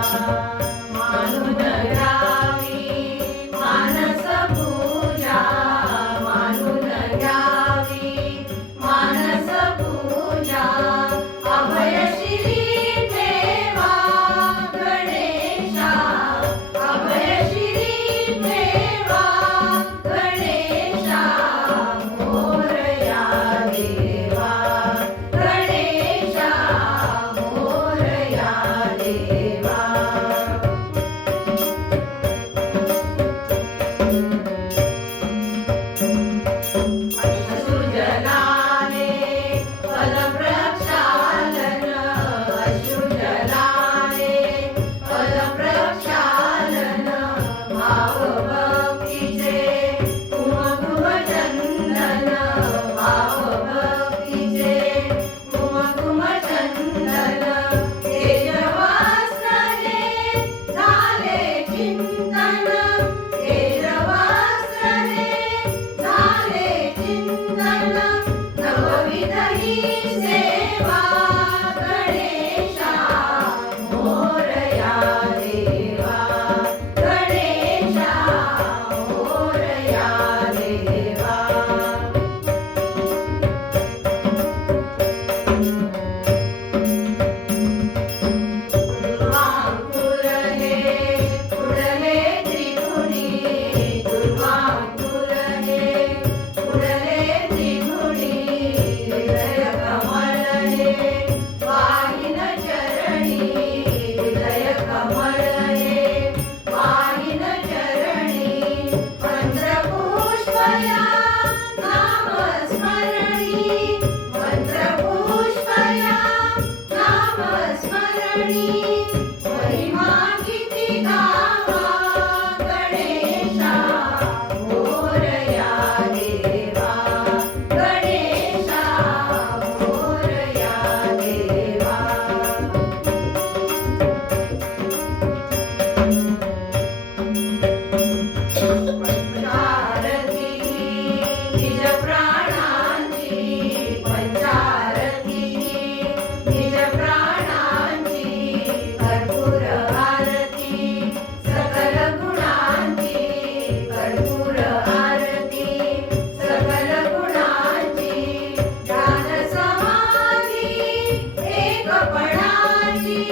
मानून घ्यावी मानस पूजा, मानून घ्यावी मानस पूजा. अभयश्री ठेवा गणेशा, अभयश्री ठेवा गणेशा. मोरया देवा गणेशा, मोरया देवा. अश्रुजलाने फलप्रक्षालन, अश्रुजलाने फलप्रक्षालन. भावभक्तीचे कुमकुमचंदन, भावभक्तीचे कुमकुमचंदन. तेजवस्त्रने झाले चिंतन, तेजवस्त्रने झाले चिंतन. नवविध ही सेवा गणेशा, मोरया देवा गणेशा, मोरया देवा. दुर्वांकुर हे उडले त्रिगुणी, दुर्वांकुर हे उडले त्रिगुणी. हृदय कमल हे वाहिन चरणी, हृदय कमल हे वाहिन चरणी. मंत्रपुष्पया नामस्मरणी, मंत्रपुष्पया नामस्मरणी. महिमा किती गावा गणेशा, मोरया देवा गणेशा, मोरया देवा. पंचारती निज प्राणांची, पंचारती निज प्राणांची. कर्पूर आरती सकल गुणांची, कर्पूर आरती सकल गुणांची. ध्यान समाधी एकपणाची,